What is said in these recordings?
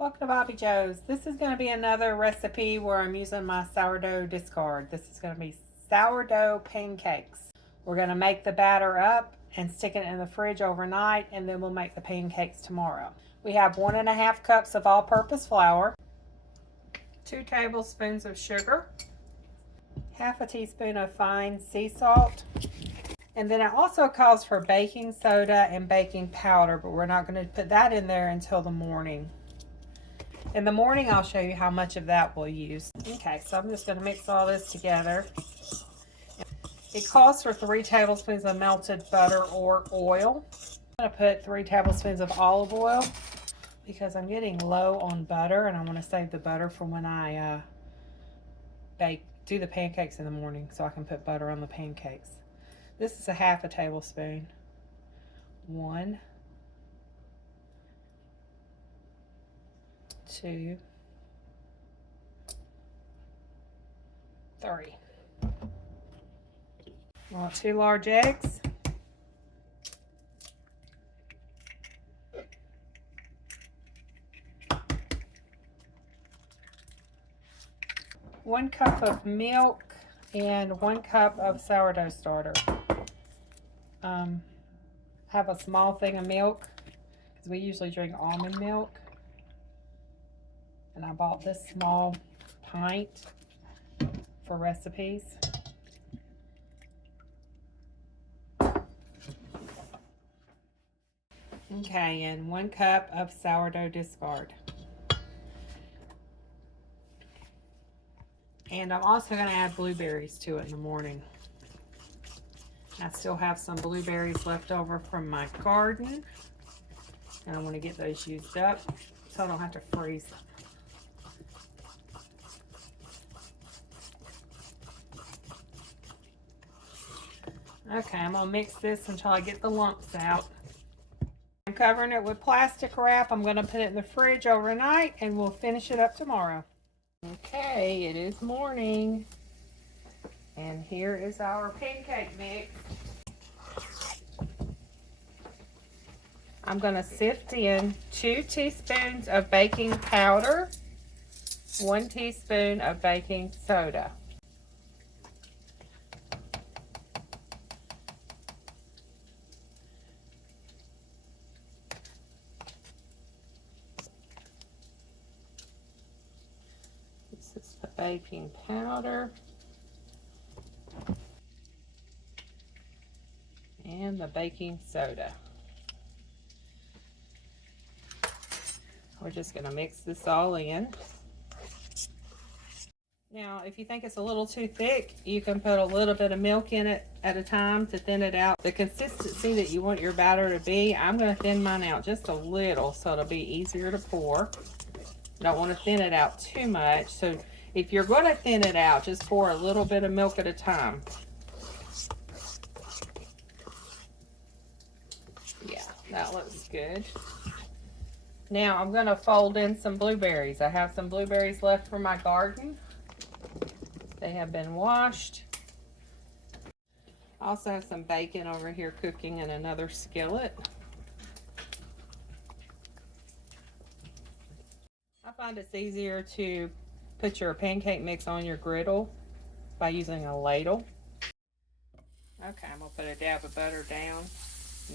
Welcome to Bobbi Jo's. This is going to be another recipe where I'm using my sourdough discard. This is going to be sourdough pancakes. We're going to make the batter up and stick it in the fridge overnight, and then we'll make the pancakes tomorrow. We have 1.5 cups of all-purpose flour, 2 tablespoons of sugar, half a teaspoon of fine sea salt, and then it also calls for baking soda and baking powder, but we're not going to put that in there until the morning. In the morning, I'll show you how much of that we'll use. Okay, so I'm just going to mix all this together. It calls for 3 tablespoons of melted butter or oil. I'm going to put 3 tablespoons of olive oil because I'm getting low on butter, and I want to save the butter for when I do the pancakes in the morning, so I can put butter on the pancakes. This is a half a tablespoon. 1, 2, 3. Want 2 large eggs. One cup of milk and 1 cup of sourdough starter. Have a small thing of milk because we usually drink almond milk. And I bought this small pint for recipes. Okay, and 1 cup of sourdough discard. And I'm also going to add blueberries to it in the morning. I still have some blueberries left over from my garden, and I want to get those used up so I don't have to freeze them. Okay, I'm going to mix this until I get the lumps out. I'm covering it with plastic wrap. I'm going to put it in the fridge overnight, and we'll finish it up tomorrow. Okay, it is morning, and here is our pancake mix. I'm going to sift in 2 teaspoons of baking powder, 1 teaspoon of baking soda. This is the baking powder and the baking soda. We're just going to mix this all in. Now, if you think it's a little too thick, you can put a little bit of milk in it at a time to thin it out. The consistency that you want your batter to be, I'm going to thin mine out just a little so it'll be easier to pour. I don't want to thin it out too much, so if you're going to thin it out, just pour a little bit of milk at a time. Yeah, that looks good. Now I'm going to fold in some blueberries. I have some blueberries left from my garden. They have been washed. I also have some bacon over here cooking in another skillet. I find it's easier to put your pancake mix on your griddle by using a ladle. Okay, I'm going to put a dab of butter down,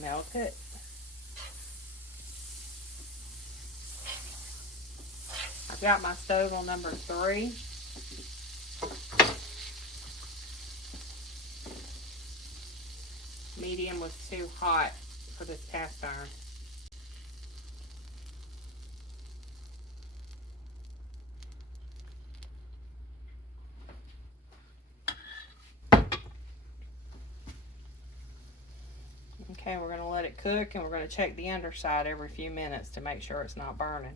melt it. I've got my stove on number 3. Medium was too hot for this cast iron. Okay, we're going to let it cook, and we're going to check the underside every few minutes to make sure it's not burning.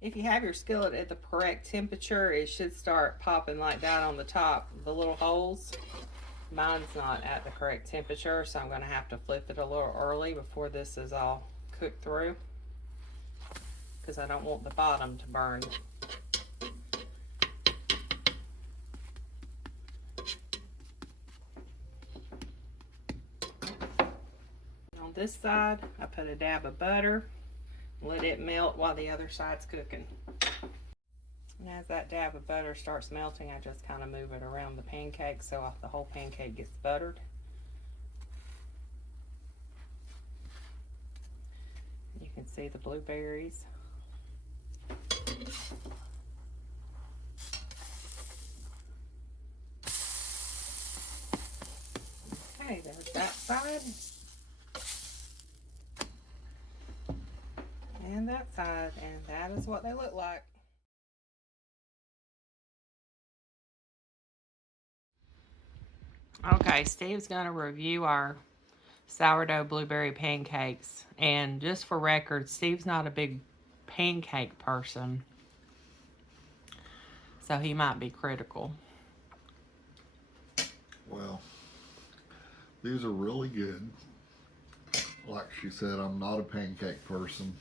If you have your skillet at the correct temperature, it should start popping like that on the top, the little holes. Mine's not at the correct temperature, so I'm going to have to flip it a little early before this is all cooked through, because I don't want the bottom to burn. On this side, I put a dab of butter let it melt while the other side's cooking. And as that dab of butter starts melting, I just kind of move it around the pancake so the whole pancake gets buttered. You can see the blueberries. Okay, there's that side. And that side, and that is what they look like. Okay, Steve's going to review our sourdough blueberry pancakes. And just for record, Steve's not a big pancake person, so he might be critical. Well, these are really good. Like she said, I'm not a pancake person.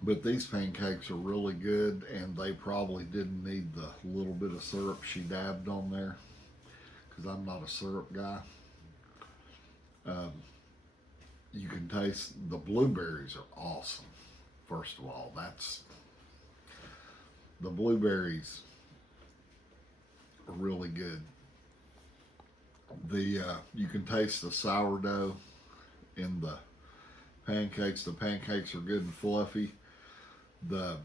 But these pancakes are really good, and they probably didn't need the little bit of syrup she dabbed on there, because I'm not a syrup guy. You can taste the blueberries are awesome. First of all, the blueberries are really good. You can taste the sourdough in the pancakes. The pancakes are good and fluffy. The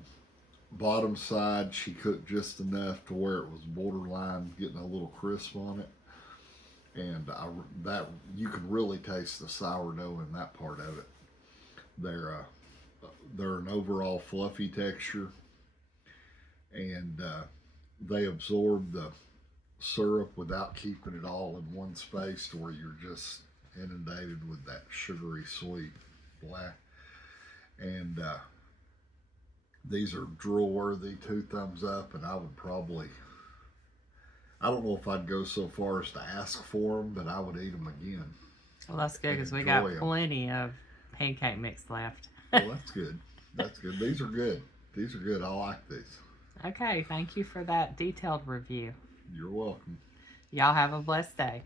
bottom side she cooked just enough to where it was borderline getting a little crisp on it, and that you can really taste the sourdough in that part of it. They're an overall fluffy texture, and they absorb the syrup without keeping it all in one space to where you're just inundated with that sugary sweet black. And these are drool-worthy, 2 thumbs up, and I would probably, I don't know if I'd go so far as to ask for them, but I would eat them again. Well, that's good, because we got plenty of pancake mix left. Well, that's good. That's good. These are good. These are good. I like these. Okay, thank you for that detailed review. You're welcome. Y'all have a blessed day.